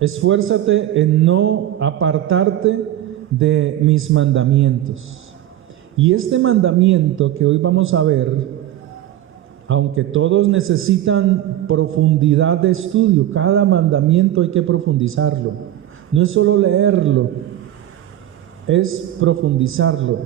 esfuérzate en no apartarte de mis mandamientos. Y este mandamiento que hoy vamos a ver, aunque todos necesitan profundidad de estudio, cada mandamiento hay que profundizarlo. No es solo leerlo, es profundizarlo.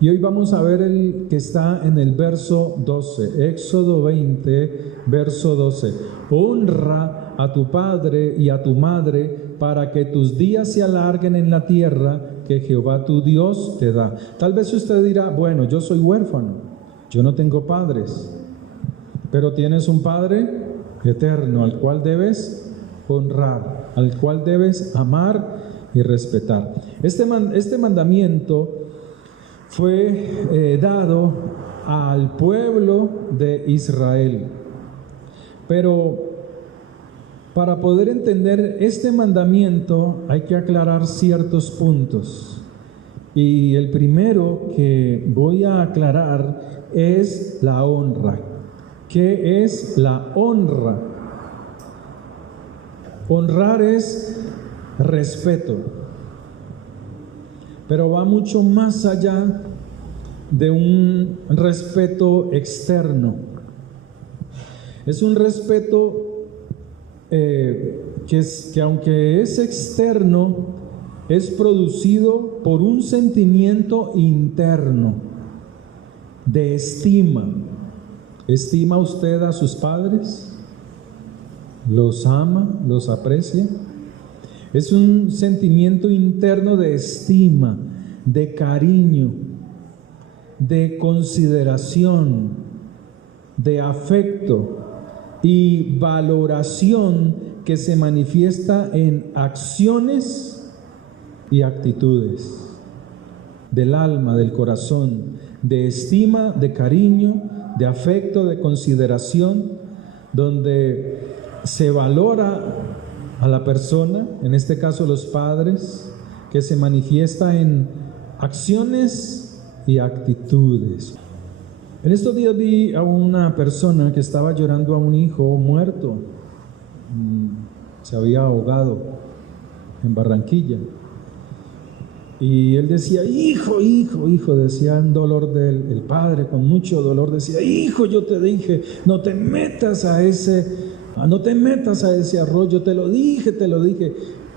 Y hoy vamos a ver el que está en el verso 12, Éxodo 20, verso 12. Honra a tu padre y a tu madre para que tus días se alarguen en la tierra que Jehová tu Dios te da. Tal vez usted dirá, bueno, yo soy huérfano, yo no tengo padres, pero tienes un Padre eterno al cual debes honrar, al cual debes amar y respetar. Este mandamiento fue dado al pueblo de Israel. Pero para poder entender este mandamiento hay que aclarar ciertos puntos. Y el primero que voy a aclarar es la honra. ¿Qué es la honra? Honrar es respeto, pero va mucho más allá de un respeto externo. Es un respeto que aunque es externo, es producido por un sentimiento interno de estima. ¿Estima usted a sus padres? ¿Los ama? ¿Los aprecia? Es un sentimiento interno de estima, de cariño, de consideración, de afecto y valoración que se manifiesta en acciones y actitudes del alma, del corazón, de estima, de cariño, de afecto, de consideración, donde se valora a la persona, en este caso los padres, que se manifiesta en acciones y actitudes. En estos días vi a una persona que estaba llorando a un hijo muerto, se había ahogado en Barranquilla. Y él decía, hijo, decía en dolor del padre, con mucho dolor, decía, hijo, yo te dije, no te metas a ese arroyo, te lo dije.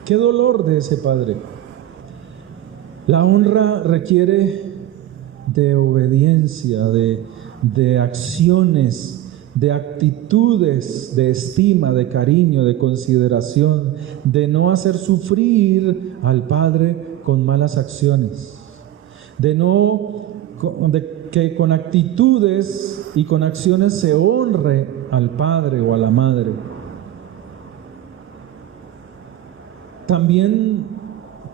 Qué dolor de ese padre. La honra requiere de obediencia, de acciones, de actitudes, de estima, de cariño, de consideración, de no hacer sufrir al padre con malas acciones, de que con actitudes y con acciones se honre al padre o a la madre. También,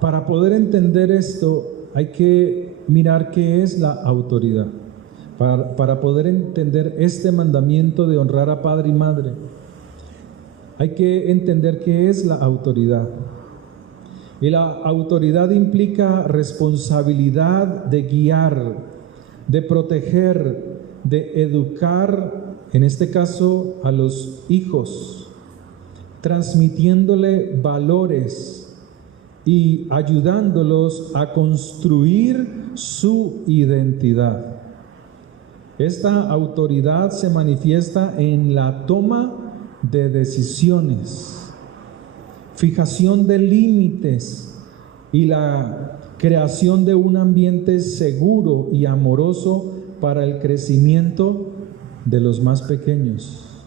para poder entender esto, hay que mirar qué es la autoridad. Para poder entender este mandamiento de honrar a padre y madre, hay que entender qué es la autoridad. Y la autoridad implica responsabilidad de guiar, de proteger, de educar, en este caso a los hijos, transmitiéndole valores y ayudándolos a construir su identidad. Esta autoridad se manifiesta en la toma de decisiones, fijación de límites y la creación de un ambiente seguro y amoroso para el crecimiento de los más pequeños.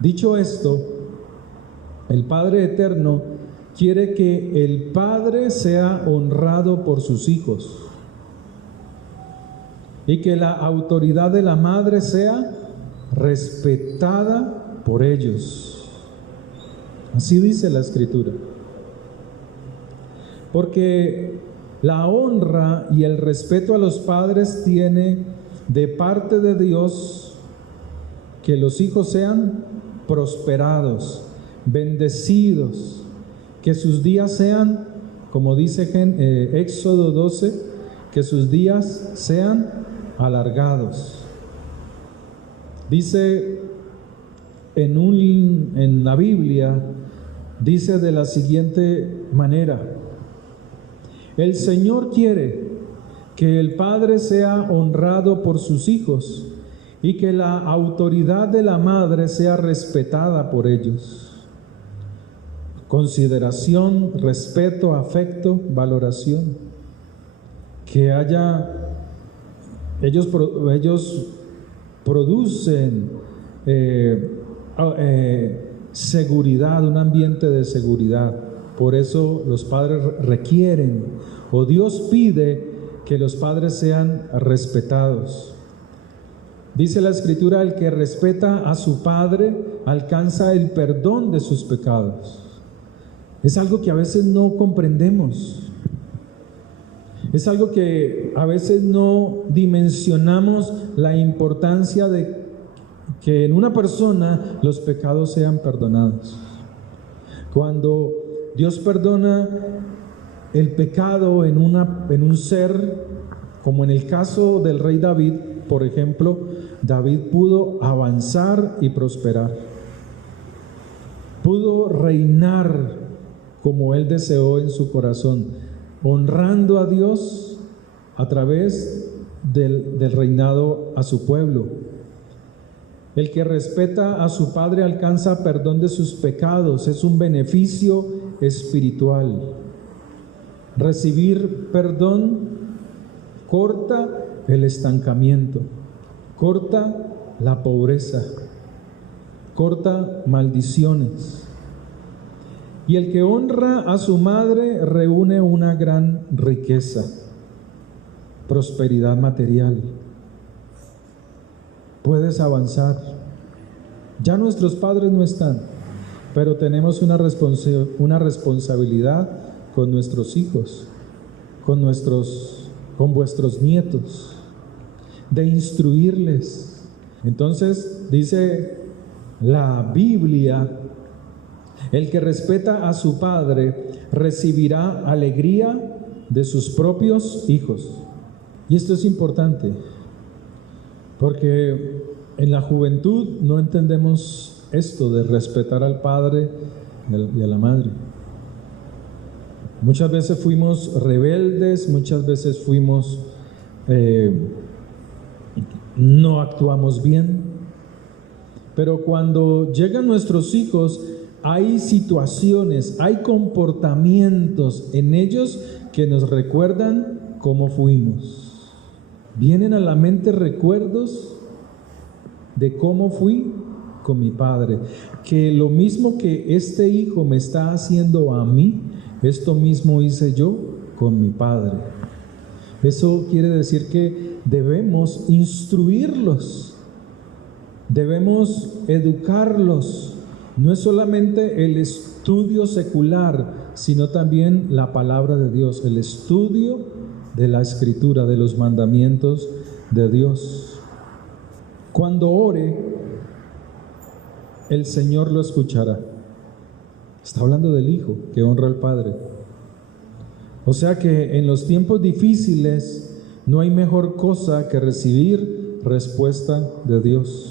Dicho esto, el Padre Eterno quiere que el padre sea honrado por sus hijos y que la autoridad de la madre sea respetada por ellos. Así dice la Escritura. Porque la honra y el respeto a los padres tiene de parte de Dios que los hijos sean prosperados, bendecidos, que sus días sean, como dice Éxodo 12, que sus días sean alargados. Dice en la Biblia dice de la siguiente manera: el Señor quiere que el padre sea honrado por sus hijos y que la autoridad de la madre sea respetada por ellos. Consideración, respeto, afecto, valoración. Que haya, ellos producen seguridad, un ambiente de seguridad. Por eso los padres requieren, o Dios pide, que los padres sean respetados. Dice la Escritura: el que respeta a su padre alcanza el perdón de sus pecados. Es algo que a veces no comprendemos. Es algo que a veces no dimensionamos, la importancia de que en una persona los pecados sean perdonados. Cuando Dios perdona el pecado en un ser, como en el caso del rey David, por ejemplo, David pudo avanzar y prosperar. Pudo reinar como él deseó en su corazón, honrando a Dios a través del reinado a su pueblo. El que respeta a su padre alcanza perdón de sus pecados, es un beneficio espiritual. Recibir perdón corta el estancamiento, corta la pobreza, corta maldiciones. Y el que honra a su madre reúne una gran riqueza, prosperidad material. Puedes avanzar. Ya nuestros padres no están, pero tenemos una responsabilidad con nuestros hijos, con vuestros nietos, de instruirles. Entonces dice la Biblia: el que respeta a su padre recibirá alegría de sus propios hijos. Y esto es importante, porque en la juventud no entendemos esto de respetar al padre y a la madre. Muchas veces fuimos rebeldes, muchas veces no actuamos bien, pero cuando llegan nuestros hijos, hay situaciones, hay comportamientos en ellos que nos recuerdan cómo fuimos. Vienen a la mente recuerdos de cómo fui con mi padre, que lo mismo que este hijo me está haciendo a mí, esto mismo hice yo con mi padre. Eso quiere decir que debemos instruirlos, debemos educarlos. No es solamente el estudio secular, sino también la palabra de Dios, el estudio de la Escritura, de los mandamientos de Dios. Cuando ore, el Señor lo escuchará. Está hablando del Hijo que honra al Padre. O sea que en los tiempos difíciles no hay mejor cosa que recibir respuesta de Dios.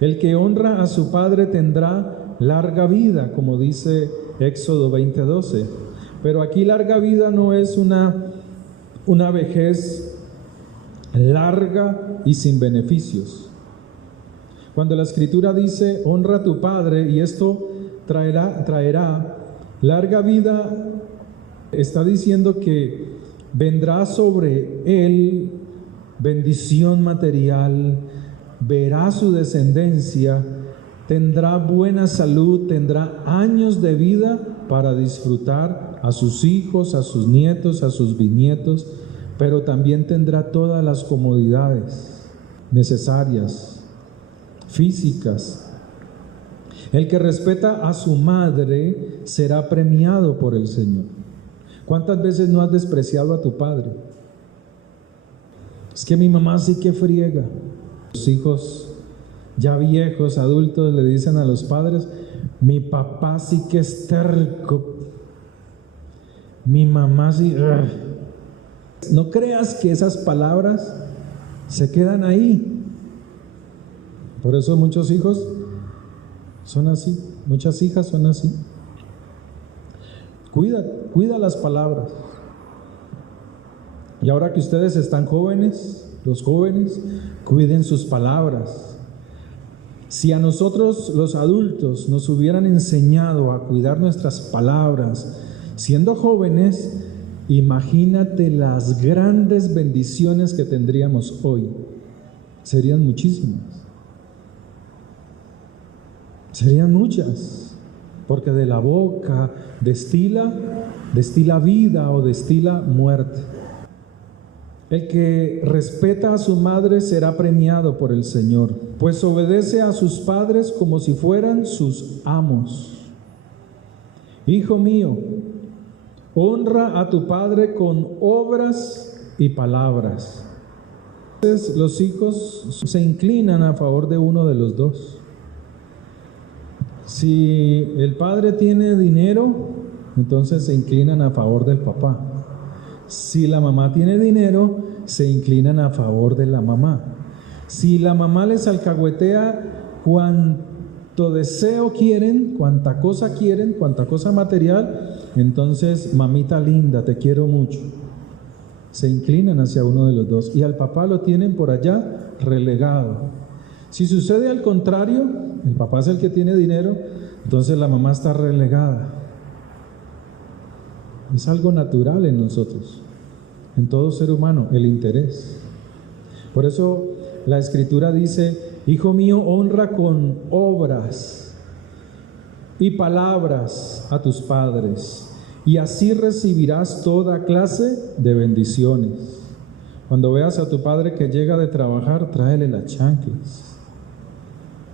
El que honra a su padre tendrá larga vida, como dice Éxodo 20:12. Pero aquí larga vida no es una vejez larga y sin beneficios. Cuando la Escritura dice honra a tu padre, y esto traerá larga vida, está diciendo que vendrá sobre él bendición material, verá su descendencia, tendrá buena salud, tendrá años de vida para disfrutar a sus hijos, a sus nietos, a sus bisnietos, pero también tendrá todas las comodidades necesarias, físicas. El que respeta a su madre será premiado por el Señor. ¿Cuántas veces no has despreciado a tu padre? Es que mi mamá sí que friega. Los hijos ya viejos, adultos, le dicen a los padres: mi papá sí que es terco, mi mamá sí. No creas que esas palabras se quedan ahí. Por eso muchos hijos son así, muchas hijas son así. Cuida las palabras. Y ahora que ustedes están jóvenes, los jóvenes, cuiden sus palabras. Si a nosotros los adultos nos hubieran enseñado a cuidar nuestras palabras siendo jóvenes, imagínate las grandes bendiciones que tendríamos hoy. Serían muchísimas. Serían muchas. Porque de la boca destila vida o destila muerte. El que respeta a su madre será premiado por el Señor, pues obedece a sus padres como si fueran sus amos. Hijo mío, honra a tu padre con obras y palabras. Entonces, los hijos se inclinan a favor de uno de los dos. Si el padre tiene dinero, entonces se inclinan a favor del papá. Si la mamá tiene dinero, se inclinan a favor de la mamá. Si la mamá les alcahuetea cuanto deseo quieren, cuanta cosa material, entonces, mamita linda, te quiero mucho. Se inclinan hacia uno de los dos. Y al papá lo tienen por allá relegado. Si sucede al contrario, el papá es el que tiene dinero, entonces la mamá está relegada. Es algo natural en nosotros, en todo ser humano, el interés. Por eso la Escritura dice: hijo mío, honra con obras y palabras a tus padres, y así recibirás toda clase de bendiciones. Cuando veas a tu padre que llega de trabajar, tráele las chanclas.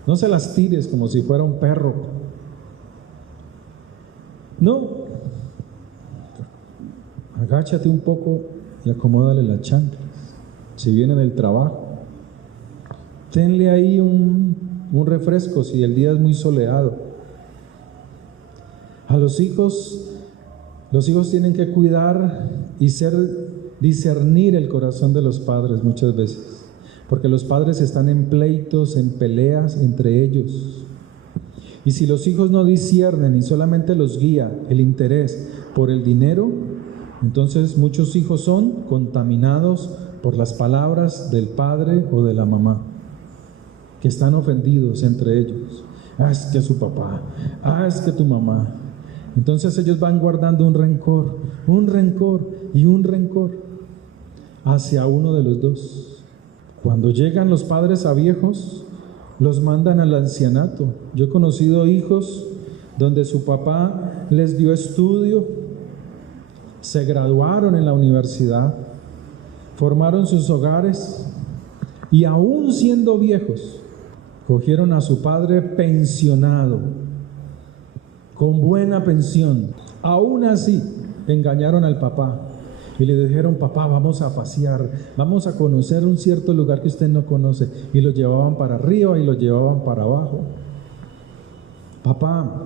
No se las tires como si fuera un perro. No. Agáchate un poco y acomódale las chanclas. Si viene del trabajo, tenle ahí un refresco si el día es muy soleado. A los hijos tienen que cuidar y discernir el corazón de los padres muchas veces, porque los padres están en pleitos, en peleas entre ellos. Y si los hijos no disciernen y solamente los guía el interés por el dinero, entonces muchos hijos son contaminados por las palabras del padre o de la mamá, que están ofendidos entre ellos. Es que su papá, es que tu mamá. Entonces ellos van guardando un rencor y un rencor hacia uno de los dos. Cuando llegan los padres a viejos, los mandan al ancianato. Yo he conocido hijos donde su papá les dio estudio, se graduaron en la universidad, formaron sus hogares y aún siendo viejos, cogieron a su padre pensionado, con buena pensión. Aún así, engañaron al papá y le dijeron: papá, vamos a pasear, vamos a conocer un cierto lugar que usted no conoce. Y lo llevaban para arriba y lo llevaban para abajo. Papá,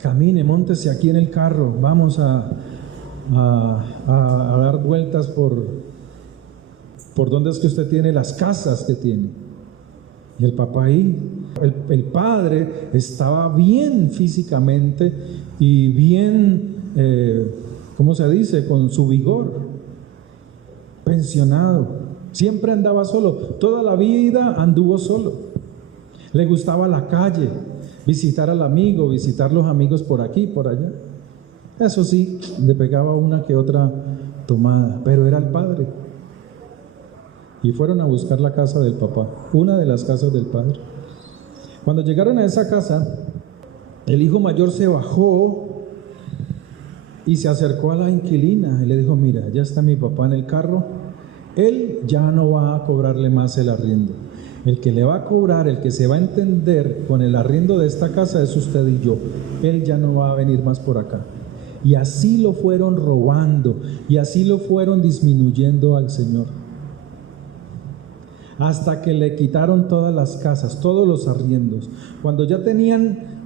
camine, móntese aquí en el carro, vamos a dar vueltas por donde es que usted tiene las casas que tiene. Y el papá ahí, el padre estaba bien físicamente y bien, ¿cómo se dice? Con su vigor, pensionado. Siempre andaba solo, toda la vida anduvo solo. Le gustaba la calle, visitar al amigo, visitar los amigos por aquí, por allá. Eso sí, le pegaba una que otra tomada, pero era el padre. Y fueron a buscar la casa del papá, una de las casas del padre. Cuando llegaron a esa casa, el hijo mayor se bajó y se acercó a la inquilina y le dijo: mira, ya está mi papá en el carro, él ya no va a cobrarle más el arriendo. El que le va a cobrar, el que se va a entender con el arriendo de esta casa es usted y yo. Él ya no va a venir más por acá. Y así lo fueron robando y así lo fueron disminuyendo al Señor, hasta que le quitaron todas las casas, todos los arriendos. Cuando ya tenían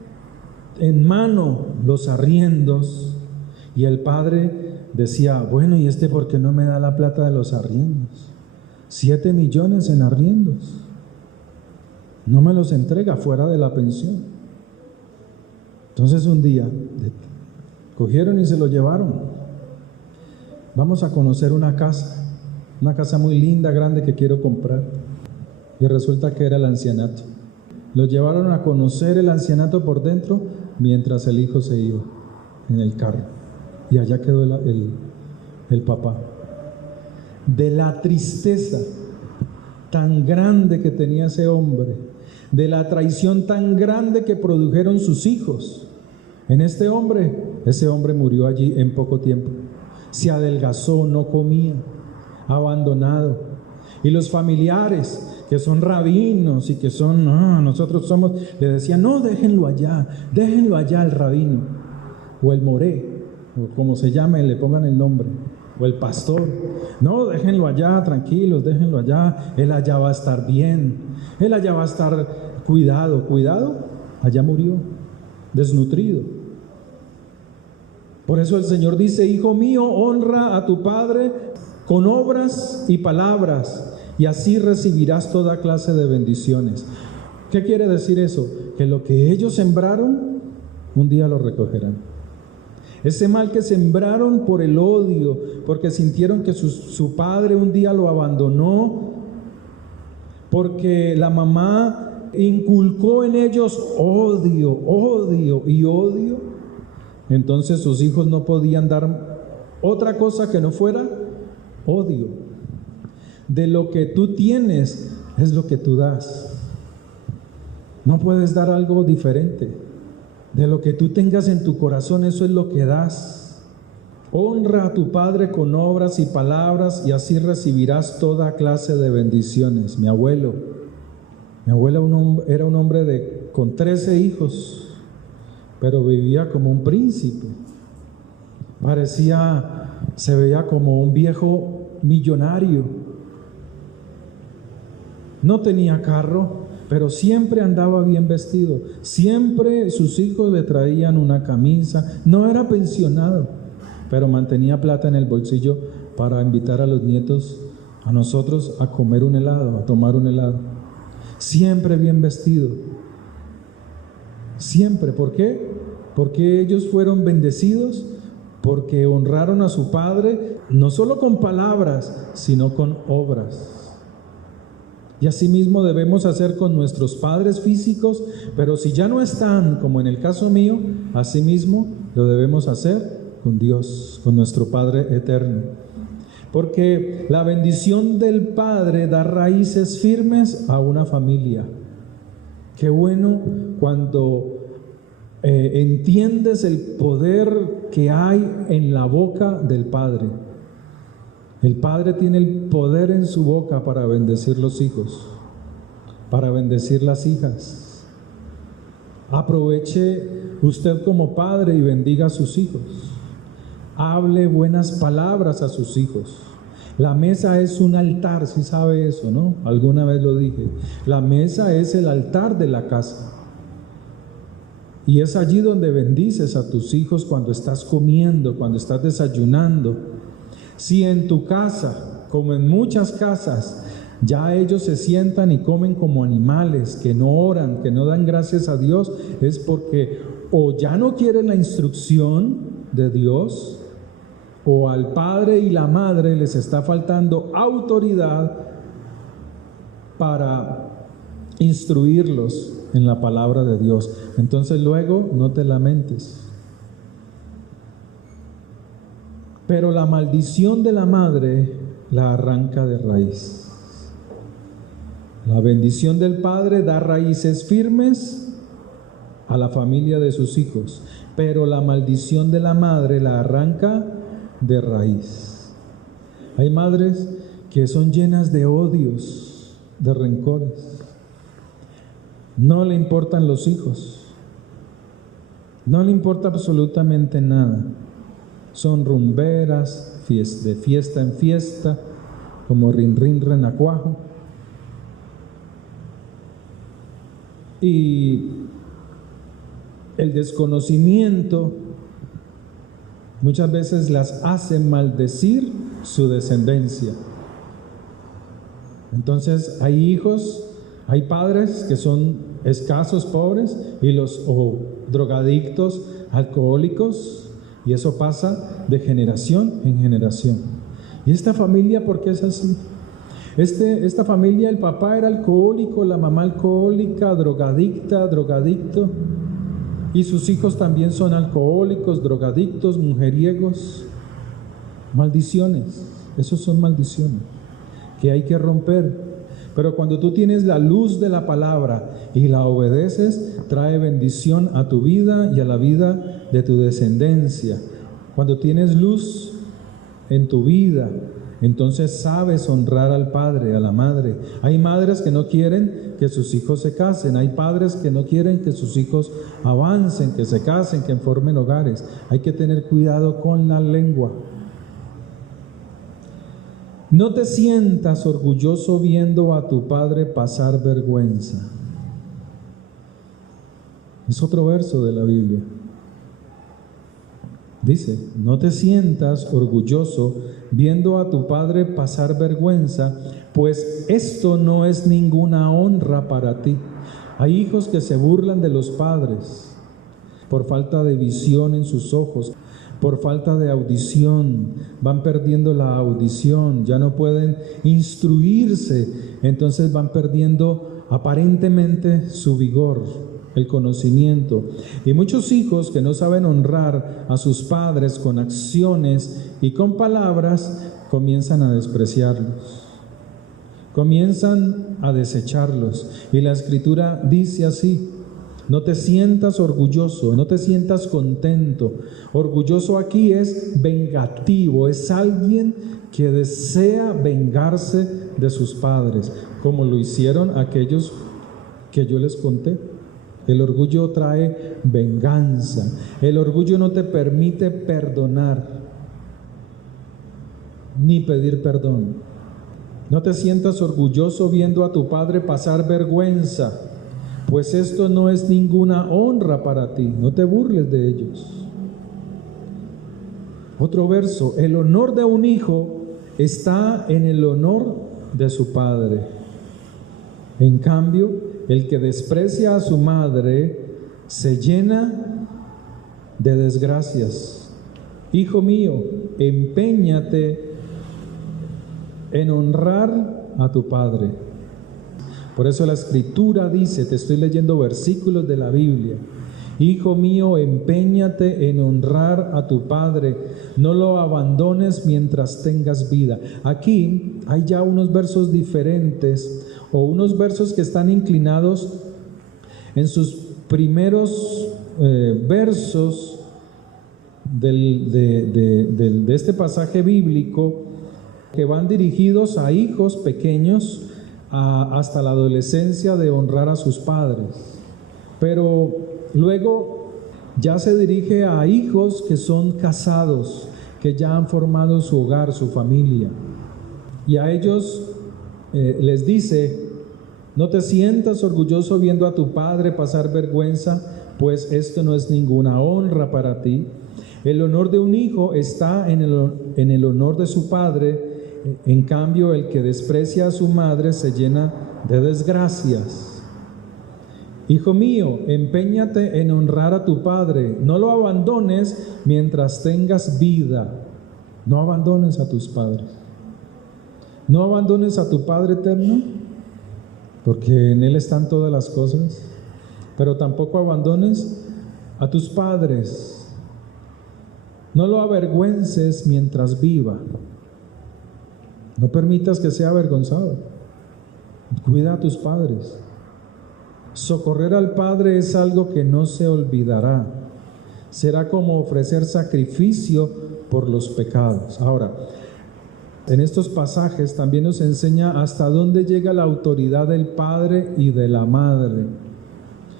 en mano los arriendos, y el padre decía: bueno, ¿y este por qué no me da la plata de los arriendos? 7 millones en arriendos, no me los entrega fuera de la pensión. Entonces un día Cogieron y se lo llevaron. Vamos a conocer una casa muy linda, grande que quiero comprar. Y resulta que era el ancianato. Lo llevaron a conocer el ancianato por dentro mientras el hijo se iba en el carro. Y allá quedó el papá. De la tristeza tan grande que tenía ese hombre, de la traición tan grande que produjeron sus hijos en ese hombre murió allí en poco tiempo. Se adelgazó, no comía, abandonado. Y los familiares que son rabinos y que son, nosotros somos, le decían, no, déjenlo allá el rabino, o el moré, o como se llame, le pongan el nombre, o el pastor. No, déjenlo allá, tranquilos, déjenlo allá, él allá va a estar bien, él allá va a estar cuidado, allá murió, desnutrido. Por eso el Señor dice, hijo mío, honra a tu padre con obras y palabras, y así recibirás toda clase de bendiciones. ¿Qué quiere decir eso? Que lo que ellos sembraron, un día lo recogerán. Ese mal que sembraron por el odio, porque sintieron que su padre un día lo abandonó, porque la mamá inculcó en ellos odio, entonces sus hijos no podían dar otra cosa que no fuera odio. De lo que tú tienes es lo que tú das. No puedes dar algo diferente. De lo que tú tengas en tu corazón, eso es lo que das. Honra a tu padre con obras y palabras, y así recibirás toda clase de bendiciones. Mi abuelo era un hombre con 13 hijos, pero vivía como un príncipe. Se veía como un viejo millonario. No tenía carro, pero siempre andaba bien vestido. Siempre sus hijos le traían una camisa. No era pensionado, pero mantenía plata en el bolsillo para invitar a los nietos, a nosotros, a comer un helado, a tomar un helado. Siempre bien vestido. Siempre. ¿Por qué? Porque ellos fueron bendecidos, porque honraron a su padre, no solo con palabras, sino con obras. Y así mismo debemos hacer con nuestros padres físicos, pero si ya no están, como en el caso mío, así mismo lo debemos hacer con Dios, con nuestro Padre eterno. Porque la bendición del Padre da raíces firmes a una familia. Qué bueno cuando entiendes el poder que hay en la boca del Padre. El Padre tiene el poder en su boca para bendecir los hijos, para bendecir las hijas. Aproveche usted como padre y bendiga a sus hijos. Hable buenas palabras a sus hijos. La mesa es un altar, ¿sí sabe eso, no? Alguna vez lo dije. La mesa es el altar de la casa. Y es allí donde bendices a tus hijos cuando estás comiendo, cuando estás desayunando. Si en tu casa, como en muchas casas, ya ellos se sientan y comen como animales, que no oran, que no dan gracias a Dios, es porque o ya no quieren la instrucción de Dios, o al padre y la madre les está faltando autoridad para instruirlos en la palabra de Dios. Entonces luego no te lamentes. Pero la maldición de la madre la arranca de raíz. La bendición del padre da raíces firmes a la familia de sus hijos, pero la maldición de la madre la arranca de raíz. Hay madres que son llenas de odios, de rencores. No le importan los hijos, no le importa absolutamente nada. Son rumberas, de fiesta en fiesta, como renacuajo. Y el desconocimiento muchas veces las hace maldecir su descendencia. Entonces hay padres que son escasos, pobres, o drogadictos, alcohólicos, Y eso pasa de generación en generación. ¿Y esta familia por qué es así? Esta familia, el papá era alcohólico, la mamá alcohólica, drogadicta, drogadicto. Y sus hijos también son alcohólicos, drogadictos, mujeriegos. Maldiciones, esos son maldiciones que hay que romper. Pero cuando tú tienes la luz de la palabra y la obedeces, trae bendición a tu vida y a la vida de tu descendencia. Cuando tienes luz en tu vida, entonces sabes honrar al padre, a la madre. Hay madres que no quieren que sus hijos se casen. Hay padres que no quieren que sus hijos avancen, que se casen, que formen hogares. Hay que tener cuidado con la lengua. No te sientas orgulloso viendo a tu padre pasar vergüenza. Es otro verso de la Biblia. Dice, no te sientas orgulloso viendo a tu padre pasar vergüenza, pues esto no es ninguna honra para ti. Hay hijos que se burlan de los padres por falta de visión en sus ojos, por falta de audición, van perdiendo la audición, ya no pueden instruirse, entonces van perdiendo aparentemente su vigor, el conocimiento. Y muchos hijos que no saben honrar a sus padres con acciones y con palabras, comienzan a despreciarlos, comienzan a desecharlos. Y la Escritura dice así: no te sientas orgulloso, no te sientas contento. Orgulloso aquí es vengativo, es alguien que desea vengarse de sus padres, como lo hicieron aquellos que yo les conté. El orgullo trae venganza. El orgullo no te permite perdonar ni pedir perdón. No te sientas orgulloso viendo a tu padre pasar vergüenza, pues esto no es ninguna honra para ti. No te burles de ellos. Otro verso: el honor de un hijo está en el honor de su padre. En cambio, el que desprecia a su madre se llena de desgracias. Hijo mío, empeñate en honrar a tu padre. Por eso la Escritura dice, te estoy leyendo versículos de la Biblia: hijo mío, empeñate en honrar a tu padre, no lo abandones mientras tengas vida. Aquí hay ya unos versos diferentes, o unos versos que están inclinados en sus primeros versos de este pasaje bíblico, que van dirigidos a hijos pequeños hasta la adolescencia, de honrar a sus padres. Pero luego ya se dirige a hijos que son casados, que ya han formado su hogar, su familia, y a ellos les dice: no te sientas orgulloso viendo a tu padre pasar vergüenza, pues esto no es ninguna honra para ti. El honor de un hijo está en el honor de su padre. En cambio, el que desprecia a su madre se llena de desgracias. Hijo mío, empeñate en honrar a tu padre, no lo abandones mientras tengas vida. No abandones a tus padres. No abandones a tu Padre eterno, porque en Él están todas las cosas. Pero tampoco abandones a tus padres. No lo avergüences mientras viva. No permitas que sea avergonzado. Cuida a tus padres. Socorrer al Padre es algo que no se olvidará. Será como ofrecer sacrificio por los pecados. Ahora, en estos pasajes también nos enseña hasta dónde llega la autoridad del padre y de la madre.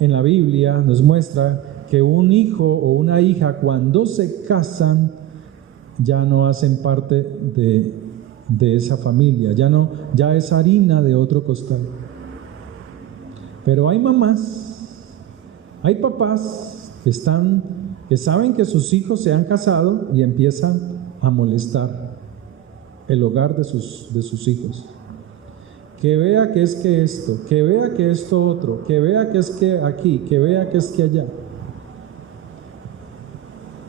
En la Biblia nos muestra que un hijo o una hija, cuando se casan, ya no hacen parte de esa familia, ya es harina de otro costal. Pero hay mamás, hay papás que saben que sus hijos se han casado y empiezan a molestar el hogar de sus hijos. Que vea que es que esto, que vea que esto otro, que vea que es que aquí, que vea que es que allá.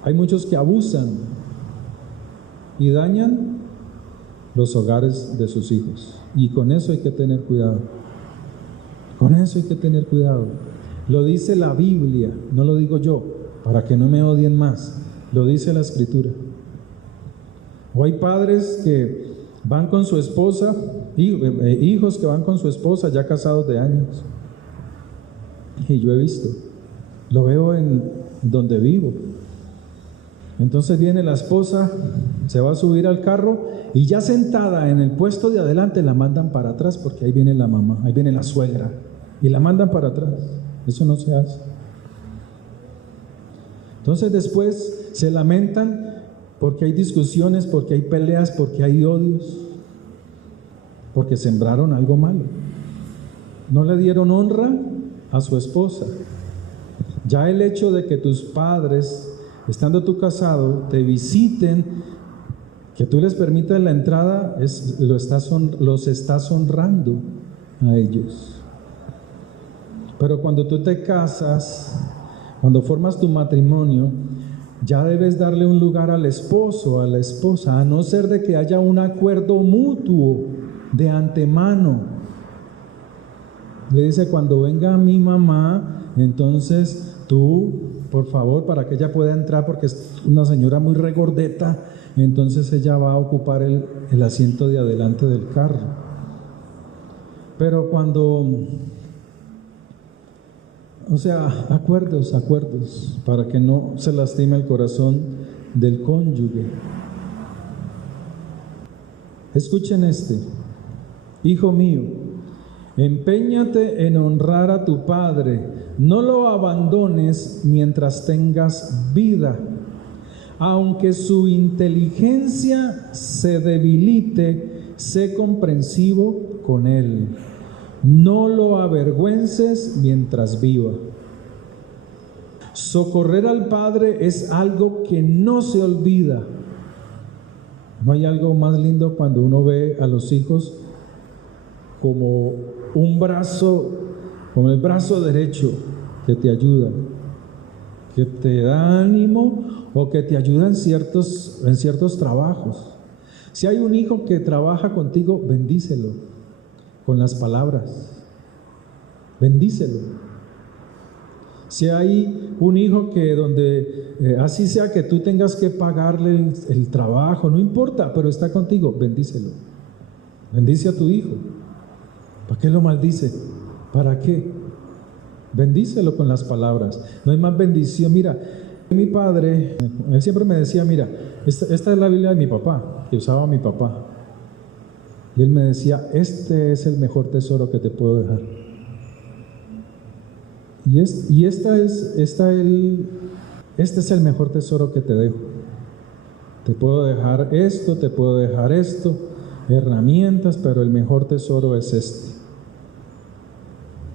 Hay muchos que abusan y dañan los hogares de sus hijos. Y con eso hay que tener cuidado. Con eso hay que tener cuidado. Lo dice la Biblia, no lo digo yo, para que no me odien más. Lo dice la Escritura. O hay padres que van con su esposa, hijos que van con su esposa ya casados de años. Y yo he visto, lo veo en donde vivo. Entonces viene la esposa, se va a subir al carro y ya sentada en el puesto de adelante la mandan para atrás porque ahí viene la mamá, ahí viene la suegra y la mandan para atrás. Eso no se hace. Entonces después se lamentan porque hay discusiones, porque hay peleas, porque hay odios, porque sembraron algo malo. No le dieron honra a su esposa. Ya el hecho de que tus padres, estando tú casado, te visiten, que tú les permitas la entrada, los estás honrando a ellos. Pero cuando tú te casas, cuando formas tu matrimonio, ya debes darle un lugar al esposo, a la esposa, a no ser de que haya un acuerdo mutuo de antemano. Le dice, cuando venga mi mamá, entonces tú, por favor, para que ella pueda entrar, porque es una señora muy regordeta, entonces ella va a ocupar el asiento de adelante del carro. Pero cuando, acuerdos, para que no se lastime el corazón del cónyuge. Escuchen hijo mío, empeñate en honrar a tu padre, no lo abandones mientras tengas vida. Aunque su inteligencia se debilite, sé comprensivo con él. No lo avergüences mientras viva. Socorrer al padre es algo que no se olvida. No hay algo más lindo cuando uno ve a los hijos como un brazo, como el brazo derecho que te ayuda, que te da ánimo o que te ayuda en ciertos trabajos. Si hay un hijo que trabaja contigo, bendícelo con las palabras, bendícelo. Si hay un hijo que donde así sea que tú tengas que pagarle el trabajo, no importa, pero está contigo, bendícelo. Bendice a tu hijo. ¿Para qué lo maldice? ¿Para qué? Bendícelo con las palabras. No hay más bendición. Mira, mi padre, él siempre me decía, mira, esta es la Biblia de mi papá, que usaba mi papá. Y él me decía, este es el mejor tesoro que te puedo dejar. Este es el mejor tesoro que te dejo. Te puedo dejar esto, herramientas, pero el mejor tesoro es este.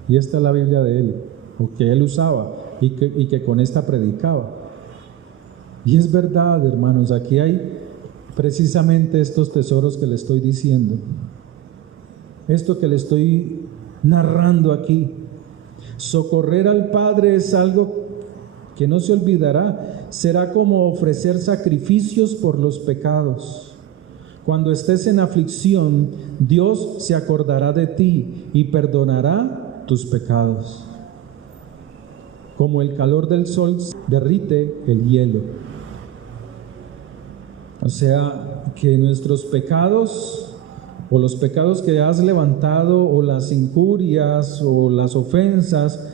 Y esta es la Biblia de él, o que él usaba y que con esta predicaba. Y es verdad, hermanos, aquí hay precisamente estos tesoros que le estoy diciendo. Esto que le estoy narrando aquí. Socorrer al Padre es algo que no se olvidará. Será como ofrecer sacrificios por los pecados. Cuando estés en aflicción, Dios se acordará de ti y perdonará tus pecados. Como el calor del sol derrite el hielo. O sea, que nuestros pecados, o los pecados que has levantado, o las injurias, o las ofensas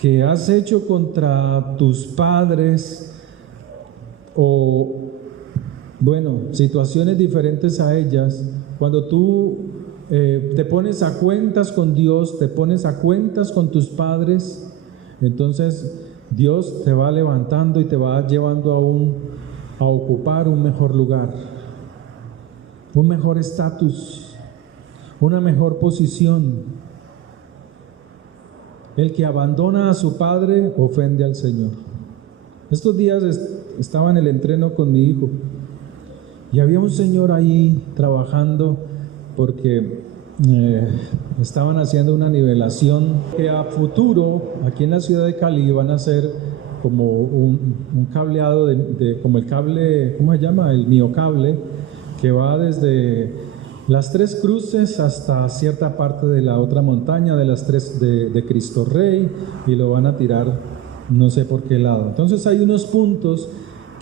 que has hecho contra tus padres, o situaciones diferentes a ellas, cuando tú te pones a cuentas con Dios, te pones a cuentas con tus padres, entonces Dios te va levantando y te va llevando a ocupar un mejor lugar, un mejor estatus, una mejor posición. El que abandona a su padre ofende al Señor. Estos días estaba en el entreno con mi hijo y había un señor ahí trabajando porque estaban haciendo una nivelación que a futuro aquí en la ciudad de Cali van a hacer como un cableado como el cable, ¿cómo se llama? El miocable, que va desde las Tres Cruces hasta cierta parte de la otra montaña de Cristo Rey, y lo van a tirar no sé por qué lado. Entonces hay unos puntos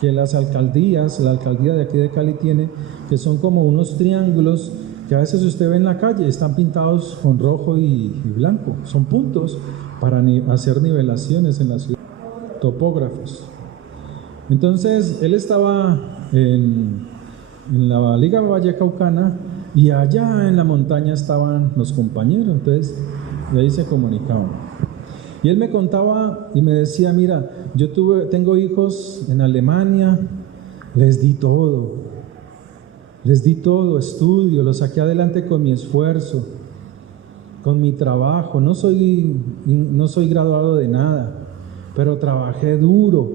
que la alcaldía de aquí de Cali tiene, que son como unos triángulos que a veces usted ve en la calle, están pintados con rojo y blanco. Son puntos para hacer nivelaciones en la ciudad, topógrafos. Entonces él estaba en la Liga Vallecaucana, y allá en la montaña estaban los compañeros, entonces de ahí se comunicaban. Y él me contaba y me decía: mira, tengo hijos en Alemania, les di todo, estudio, los saqué adelante con mi esfuerzo, con mi trabajo. No soy graduado de nada, pero trabajé duro.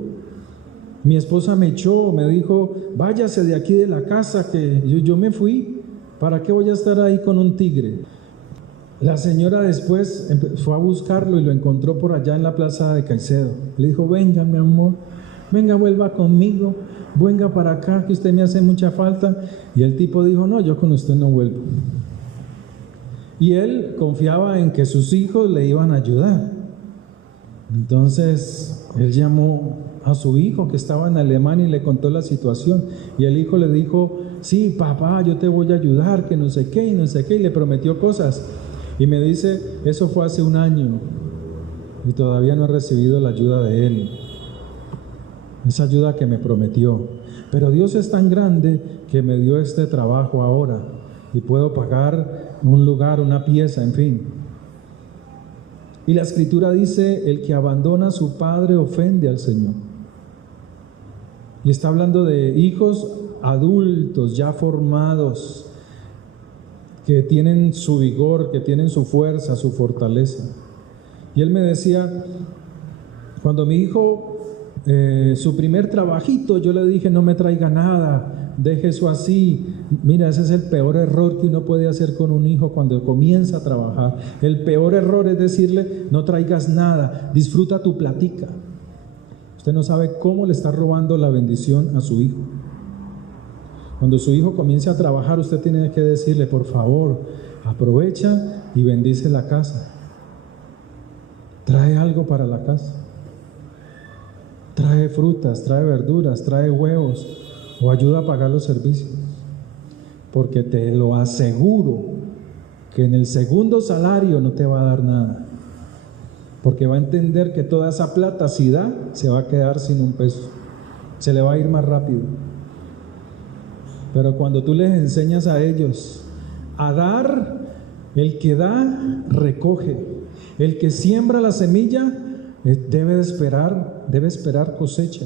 Mi esposa me echó, me dijo: váyase de aquí de la casa, que yo me fui. ¿Para qué voy a estar ahí con un tigre? La señora después fue a buscarlo y lo encontró por allá en la plaza de Caicedo. Le dijo: venga, mi amor, venga, vuelva conmigo, venga para acá, que usted me hace mucha falta. Y el tipo dijo: no, yo con usted no vuelvo. Y él confiaba en que sus hijos le iban a ayudar. Entonces él llamó a su hijo que estaba en Alemania y le contó la situación, y el hijo le dijo: sí, papá, yo te voy a ayudar, que no sé qué y no sé qué, y le prometió cosas. Y me dice: eso fue hace un año y todavía no he recibido la ayuda de él, esa ayuda que me prometió. Pero Dios es tan grande que me dio este trabajo ahora y puedo pagar un lugar, una pieza, en fin. Y la Escritura dice: el que abandona a su padre ofende al Señor. Y está hablando de hijos adultos, ya formados, que tienen su vigor, que tienen su fuerza, su fortaleza. Y él me decía: cuando mi hijo, su primer trabajito, yo le dije: no me traiga nada, deje eso así. Mira, ese es el peor error que uno puede hacer con un hijo cuando comienza a trabajar. El peor error es decirle: no traigas nada, disfruta tu platica. Usted no sabe cómo le está robando la bendición a su hijo. Cuando su hijo comience a trabajar, usted tiene que decirle: por favor, aprovecha y bendice la casa. Trae algo para la casa. Trae frutas, trae verduras, trae huevos, o ayuda a pagar los servicios. Porque te lo aseguro que en el segundo salario no te va a dar nada. Porque va a entender que toda esa plata, si da, se va a quedar sin un peso. Se le va a ir más rápido. Pero cuando tú les enseñas a ellos a dar, el que da, recoge. El que siembra la semilla, debe esperar cosecha.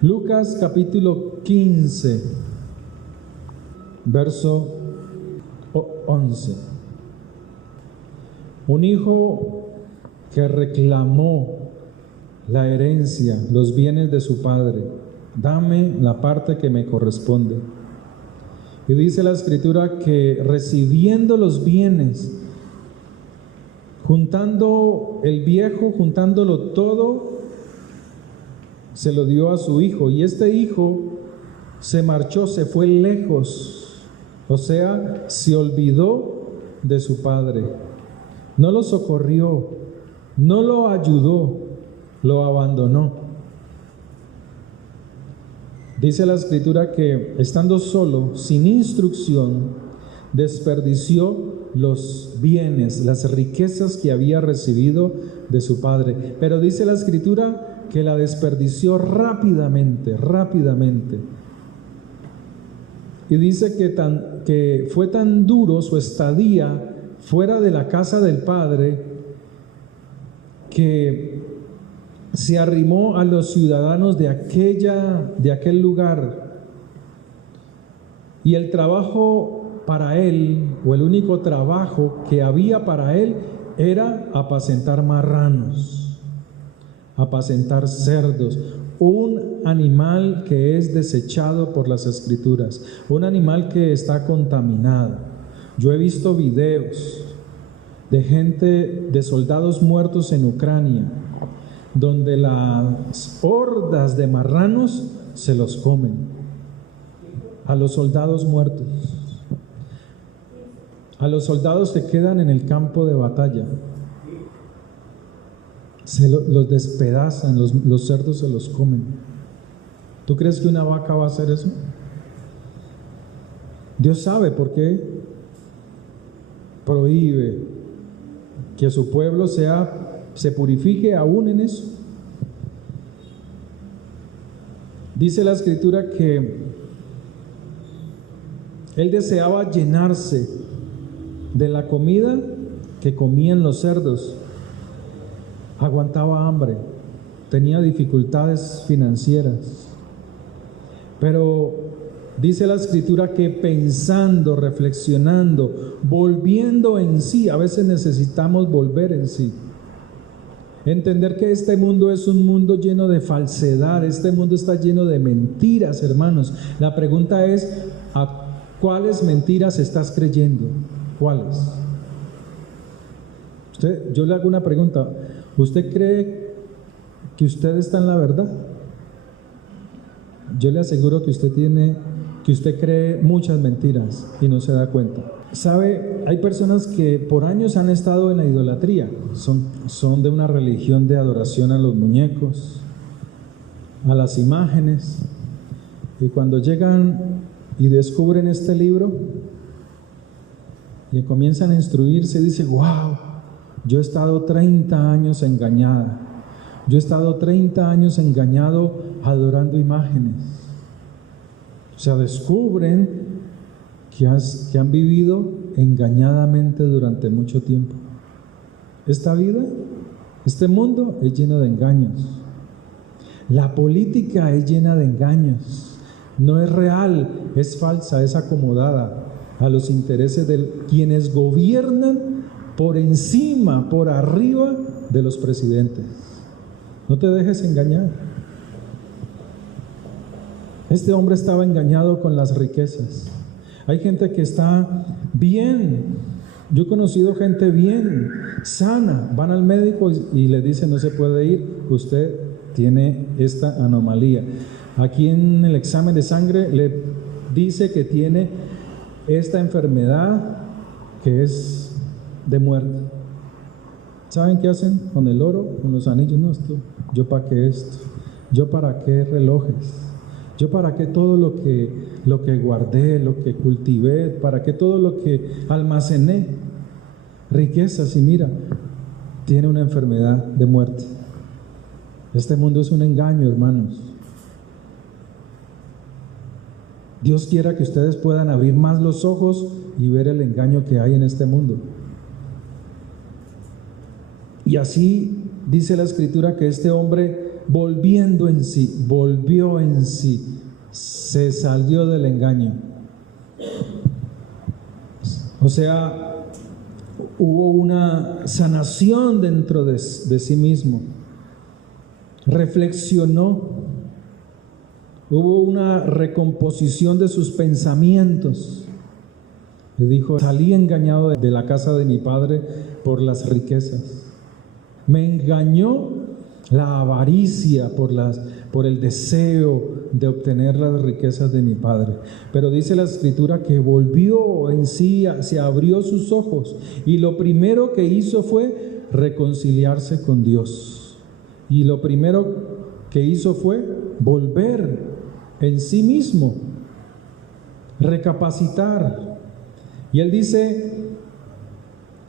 Lucas capítulo 15, verso 11. Un hijo que reclamó la herencia, los bienes de su padre: dame la parte que me corresponde. Y dice la Escritura que recibiendo los bienes, juntando el viejo, juntándolo todo, se lo dio a su hijo. Y este hijo se marchó, se fue lejos, o sea, se olvidó de su padre. No lo socorrió, no lo ayudó, lo abandonó. Dice la Escritura que estando solo, sin instrucción, desperdició los bienes, las riquezas que había recibido de su padre. Pero dice la Escritura que la desperdició rápidamente. Y dice que fue tan duro su estadía fuera de la casa del padre, que se arrimó a los ciudadanos de aquel lugar, y el trabajo para él, o el único trabajo que había para él, era apacentar marranos, apacentar cerdos, un animal que es desechado por las Escrituras, un animal que está contaminado. Yo he visto videos de gente, de soldados muertos en Ucrania, donde las hordas de marranos se los comen, a los soldados muertos, a los soldados que quedan en el campo de batalla. Los despedazan, los cerdos se los comen. ¿Tú crees que una vaca va a hacer eso? Dios sabe por qué prohíbe que su pueblo se purifique aún en eso. Dice la Escritura que él deseaba llenarse de la comida que comían los cerdos. Aguantaba hambre, tenía dificultades financieras, pero dice la Escritura que pensando, reflexionando, volviendo en sí, a veces necesitamos volver en sí. Entender que este mundo es un mundo lleno de falsedad, este mundo está lleno de mentiras, hermanos. La pregunta es, ¿a cuáles mentiras estás creyendo? ¿Cuáles? Yo le hago una pregunta. ¿Usted cree que usted está en la verdad? Yo le aseguro que usted cree muchas mentiras y no se da cuenta. ¿Sabe? Hay personas que por años han estado en la idolatría, son de una religión de adoración a los muñecos, a las imágenes, y cuando llegan y descubren este libro y comienzan a instruirse, dicen: wow, yo he estado 30 años engañada, yo he estado 30 años engañado adorando imágenes. O sea, descubren que han vivido engañadamente durante mucho tiempo. Esta vida, este mundo es lleno de engaños. La política es llena de engaños. No es real, es falsa, es acomodada a los intereses de quienes gobiernan por encima, por arriba de los presidentes. No te dejes engañar. Este hombre estaba engañado con las riquezas. Hay gente que está bien. Yo he conocido gente bien, sana. Van al médico y le dicen: no se puede ir, usted tiene esta anomalía. Aquí en el examen de sangre le dice que tiene esta enfermedad que es de muerte. ¿Saben qué hacen con el oro, con los anillos? No, yo para qué esto, yo para qué relojes, yo para qué todo lo que guardé, lo que cultivé, para qué todo lo que almacené, riquezas, y mira, tiene una enfermedad de muerte. Este mundo es un engaño, hermanos. Dios quiera que ustedes puedan abrir más los ojos y ver el engaño que hay en este mundo. Y así dice la Escritura que este hombre, volvió en sí, se salió del engaño. O sea, hubo una sanación dentro de sí mismo. Reflexionó. Hubo una recomposición de sus pensamientos. Le dijo: salí engañado de la casa de mi padre por las riquezas. Me engañó la avaricia por el deseo de obtener las riquezas de mi padre. Pero dice la Escritura que volvió en sí, se abrió sus ojos, y lo primero que hizo fue reconciliarse con Dios. Y lo primero que hizo fue volver en sí mismo, recapacitar. Y él dice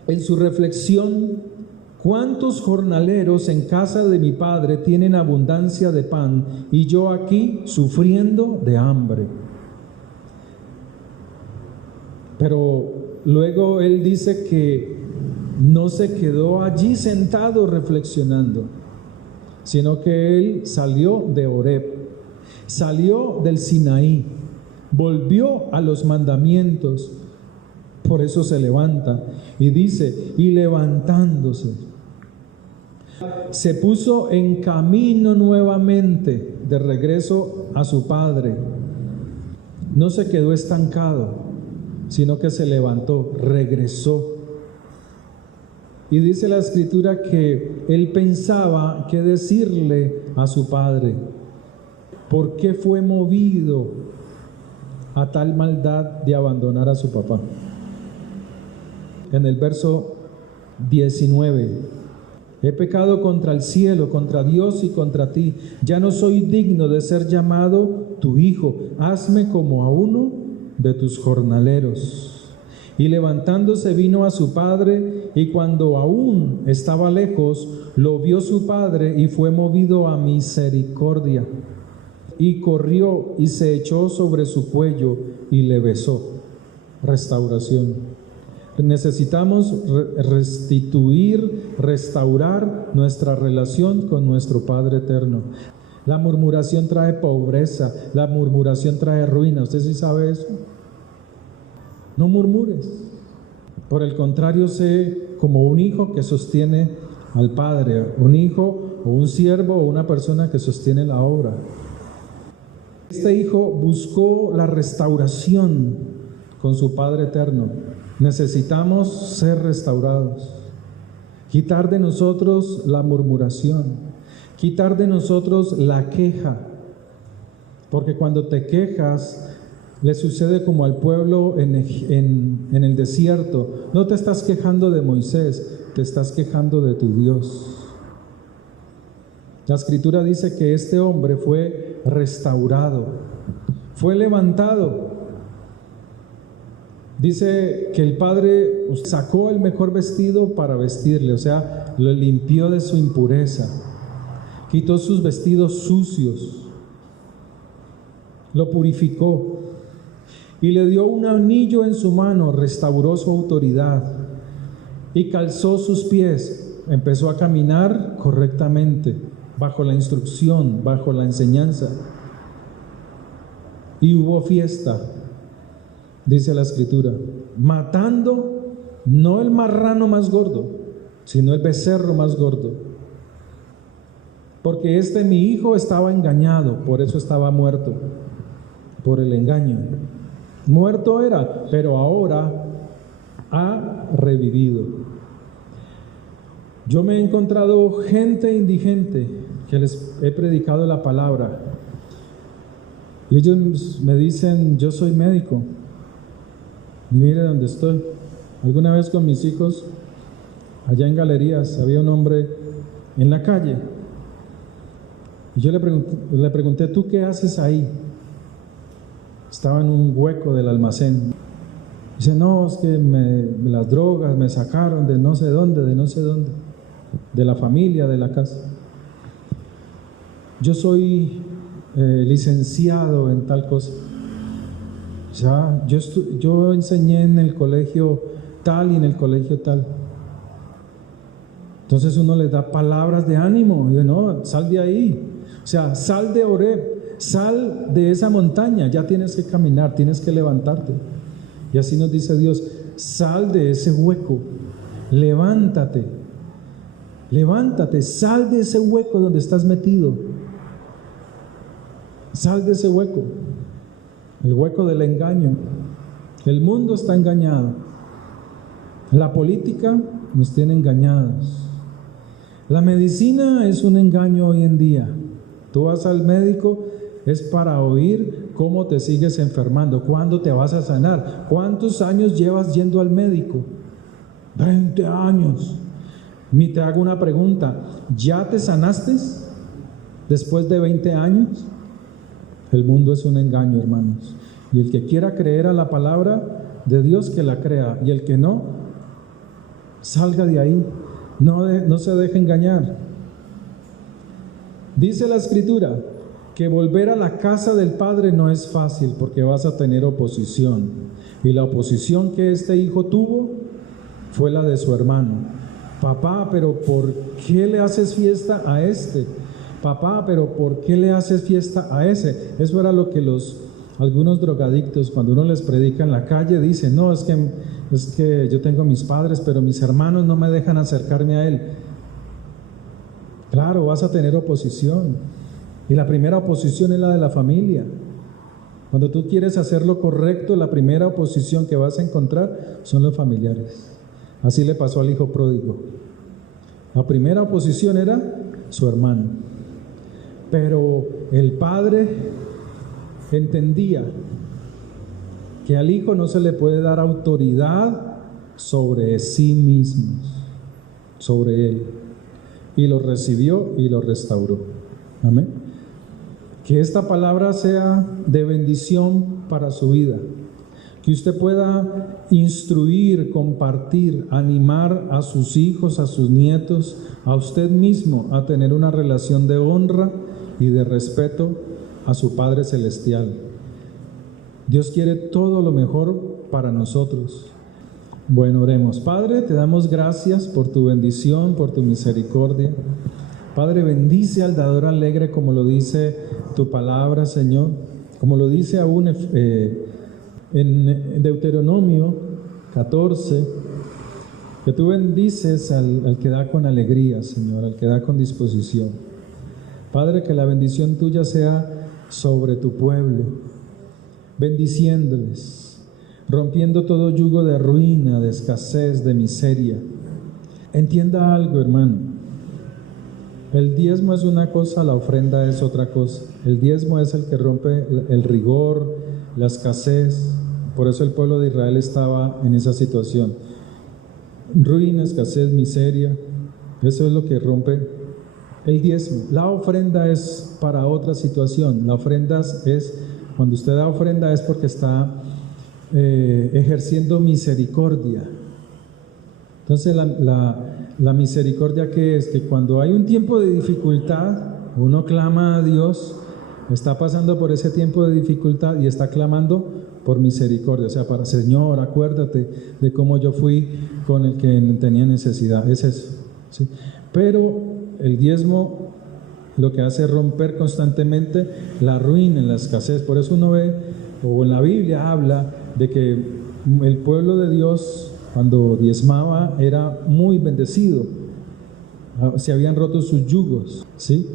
en su reflexión: ¿cuántos jornaleros en casa de mi padre tienen abundancia de pan y yo aquí sufriendo de hambre? Pero luego él dice que no se quedó allí sentado reflexionando, sino que él salió de Horeb, salió del Sinaí, volvió a los mandamientos. Por eso se levanta y dice: y levantándose, se puso en camino nuevamente de regreso a su padre. No se quedó estancado, sino que se levantó, regresó. Y dice la Escritura que él pensaba qué decirle a su padre. ¿Por qué fue movido a tal maldad de abandonar a su papá? En el verso 19: he pecado contra el cielo, contra Dios y contra ti. Ya no soy digno de ser llamado tu hijo. Hazme como a uno de tus jornaleros. Y levantándose vino a su padre, y cuando aún estaba lejos, lo vio su padre y fue movido a misericordia. Y corrió y se echó sobre su cuello y le besó. Restauración. Necesitamos restaurar nuestra relación con nuestro Padre eterno. La murmuración trae pobreza, la murmuración trae ruina. ¿Usted sí sabe eso? No murmures. Por el contrario, sé como un hijo que sostiene al Padre, un hijo o un siervo o una persona que sostiene la obra. Este hijo buscó la restauración con su Padre eterno. Necesitamos ser restaurados. Quitar de nosotros la murmuración, quitar de nosotros la queja, porque cuando te quejas, le sucede como al pueblo en el desierto. No te estás quejando de Moisés, te estás quejando de tu Dios. La Escritura dice que este hombre fue restaurado, fue levantado. Dice que el padre sacó el mejor vestido para vestirle, o sea, lo limpió de su impureza, quitó sus vestidos sucios, lo purificó y le dio un anillo en su mano, restauró su autoridad y calzó sus pies, empezó a caminar correctamente, bajo la instrucción, bajo la enseñanza. Y hubo fiesta, dice la Escritura, matando no el marrano más gordo, sino el becerro más gordo. Porque mi hijo estaba engañado, por eso estaba muerto, por el engaño. Muerto era, pero ahora ha revivido. Yo me he encontrado gente indigente que les he predicado la palabra y ellos me dicen: yo soy médico y mire dónde estoy. Alguna vez con mis hijos allá en Galerías había un hombre en la calle y yo le pregunté: ¿tú qué haces ahí? Estaba en un hueco del almacén. Dice: no, es que las drogas me sacaron de no sé dónde, de la familia, de la casa. Yo soy licenciado en tal cosa. O sea, yo enseñé en el colegio tal y en el colegio tal. Entonces uno les da palabras de ánimo. Y dice: no, sal de ahí. O sea, sal de Horeb, sal de esa montaña. Ya tienes que caminar, tienes que levantarte. Y así nos dice Dios: sal de ese hueco, levántate, sal de ese hueco donde estás metido. Sal de ese hueco, el hueco del engaño. El mundo está engañado. La política nos tiene engañados. La medicina es un engaño hoy en día. Tú vas al médico, es para oír cómo te sigues enfermando, cuándo te vas a sanar. ¿Cuántos años llevas yendo al médico? 20 años. Te hago una pregunta: ¿ya te sanaste después de 20 años? El mundo es un engaño, hermanos. Y el que quiera creer a la palabra de Dios, que la crea. Y el que no, salga de ahí. No se deje engañar. Dice la Escritura que volver a la casa del Padre no es fácil, porque vas a tener oposición. Y la oposición que este hijo tuvo fue la de su hermano. Papá, pero ¿por qué le haces fiesta a este? Papá, pero ¿por qué le haces fiesta a ese? Eso era lo que algunos drogadictos, cuando uno les predica en la calle, dicen: no, es que yo tengo a mis padres, pero mis hermanos no me dejan acercarme a él. Claro, vas a tener oposición. Y la primera oposición es la de la familia. Cuando tú quieres hacer lo correcto, la primera oposición que vas a encontrar son los familiares. Así le pasó al hijo pródigo. La primera oposición era su hermano. Pero el padre entendía que al hijo no se le puede dar autoridad sobre sí mismo, sobre él. Y lo recibió y lo restauró. Amén. Que esta palabra sea de bendición para su vida. Que usted pueda instruir, compartir, animar a sus hijos, a sus nietos, a usted mismo a tener una relación de honra y de respeto a su Padre Celestial. Dios quiere todo lo mejor para nosotros. Bueno, oremos. Padre, te damos gracias por tu bendición, por tu misericordia. Padre, bendice al dador alegre como lo dice tu palabra, Señor. Como lo dice aún en Deuteronomio 14, que tú bendices al que da con alegría, Señor, al que da con disposición. Padre, que la bendición tuya sea sobre tu pueblo, bendiciéndoles, rompiendo todo yugo de ruina, de escasez, de miseria. Entienda algo, hermano. El diezmo es una cosa, la ofrenda es otra cosa. El diezmo es el que rompe el rigor, la escasez. Por eso el pueblo de Israel estaba en esa situación. Ruina, escasez, miseria. Eso es lo que rompe el diezmo. La ofrenda es para otra situación. La ofrenda es, cuando usted da ofrenda es porque está ejerciendo misericordia. Entonces la misericordia, ¿qué es? Que cuando hay un tiempo de dificultad, uno clama a Dios, está pasando por ese tiempo de dificultad y está clamando por misericordia. O sea, para Señor, acuérdate de cómo yo fui con el que tenía necesidad. Es eso, ¿sí? Pero el diezmo lo que hace es romper constantemente la ruina, la escasez. Por eso uno ve, o en la Biblia habla de que el pueblo de Dios, cuando diezmaba, era muy bendecido. Se habían roto sus yugos, ¿sí?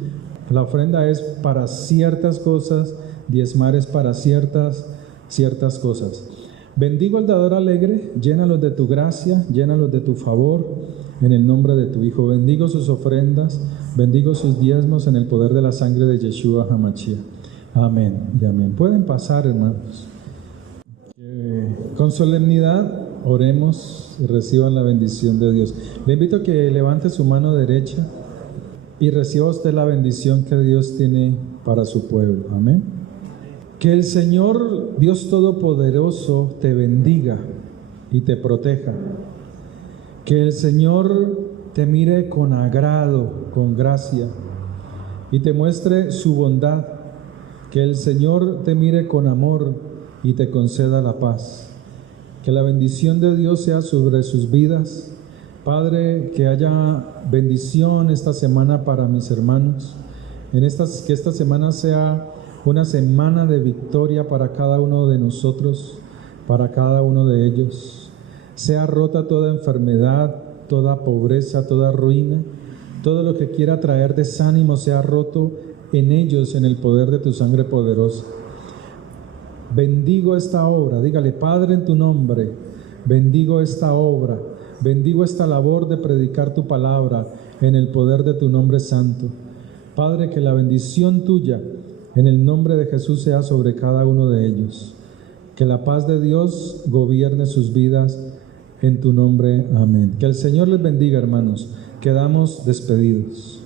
La ofrenda es para ciertas cosas, diezmar es para ciertas cosas. Bendigo al dador alegre, llénalos de tu gracia, llénalos de tu favor, en el nombre de tu Hijo. Bendigo sus ofrendas, bendigo sus diezmos en el poder de la sangre de Yeshua HaMashiach. Amén y amén. Pueden pasar, hermanos. Con solemnidad oremos y reciban la bendición de Dios. Le invito a que levante su mano derecha y reciba usted la bendición que Dios tiene para su pueblo. Amén. Que el Señor Dios Todopoderoso te bendiga y te proteja. Que el Señor te mire con agrado, con gracia, y te muestre su bondad. Que el Señor te mire con amor y te conceda la paz. Que la bendición de Dios sea sobre sus vidas. Padre, que haya bendición esta semana para mis hermanos. Que esta semana sea una semana de victoria para cada uno de nosotros, para cada uno de ellos. Sea rota toda enfermedad, toda pobreza, toda ruina, todo lo que quiera traer desánimo sea roto en ellos en el poder de tu sangre poderosa. Bendigo esta obra, dígale: Padre, en tu nombre, bendigo esta obra, bendigo esta labor de predicar tu palabra en el poder de tu nombre santo. Padre, que la bendición tuya en el nombre de Jesús sea sobre cada uno de ellos. Que la paz de Dios gobierne sus vidas en tu nombre. Amén. Que el Señor les bendiga, hermanos. Quedamos despedidos.